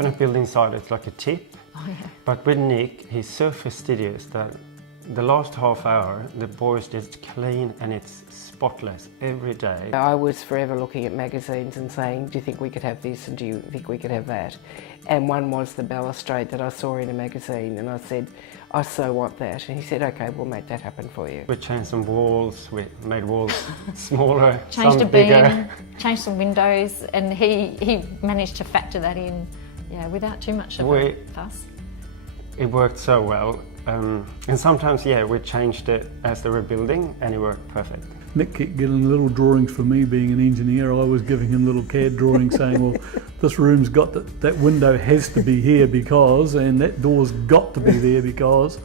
often at building site it's like a tip. Oh, yeah. But with Nick, he's so fastidious that the last half hour, the boys just clean and it's spotless every day. I was forever looking at magazines and saying, do you think we could have this and do you think we could have that? And one was the balustrade that I saw in a magazine, and I said, I so want that. And he said, okay, we'll make that happen for you. We changed some walls, we made walls smaller, Changed some a bigger. beam, changed some windows, and he managed to factor that in, yeah, without too much of a fuss. It worked so well. And sometimes, yeah, we changed it as they were building and it worked perfect. Nick kept getting little drawings from me being an engineer. I was giving him little CAD drawings saying, well, this room's got that window has to be here because, and that door's got to be there because,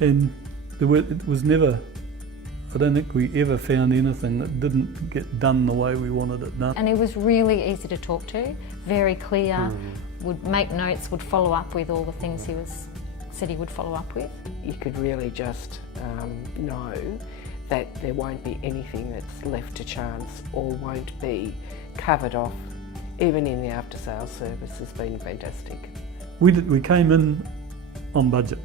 and it was never, I don't think we ever found anything that didn't get done the way we wanted it done. And he was really easy to talk to, very clear, would make notes, would follow up with all the things he said he would follow up with. You could really just know that there won't be anything that's left to chance or won't be covered off. Even in the after sales service has been fantastic. We came in on budget.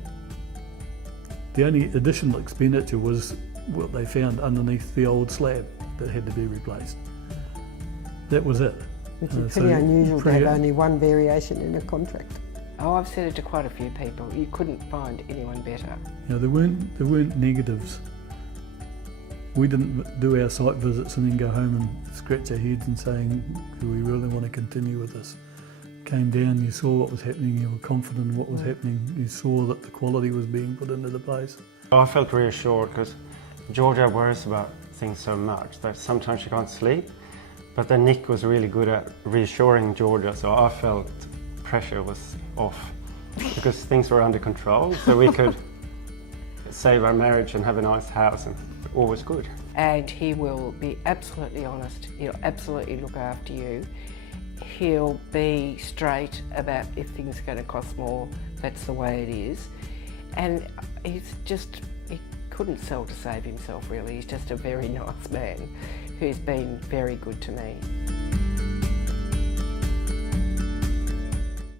The only additional expenditure was what they found underneath the old slab that had to be replaced. That was it. Which is pretty unusual to have only one variation in a contract. Oh, I've said it to quite a few people. You couldn't find anyone better. You know, there weren't negatives. We didn't do our site visits and then go home and scratch our heads and saying, do we really want to continue with this? Came down, you saw what was happening, you were confident in what was happening, you saw that the quality was being put into the place. I felt reassured because Georgia worries about things so much that sometimes she can't sleep. But then Nick was really good at reassuring Georgia, so I felt pressure was off because things were under control, so we could save our marriage and have a nice house, and all was good. And he will be absolutely honest. He'll absolutely look after you. He'll be straight about if things are going to cost more, that's the way it is. And he couldn't sell to save himself really. He's just a very nice man who's been very good to me.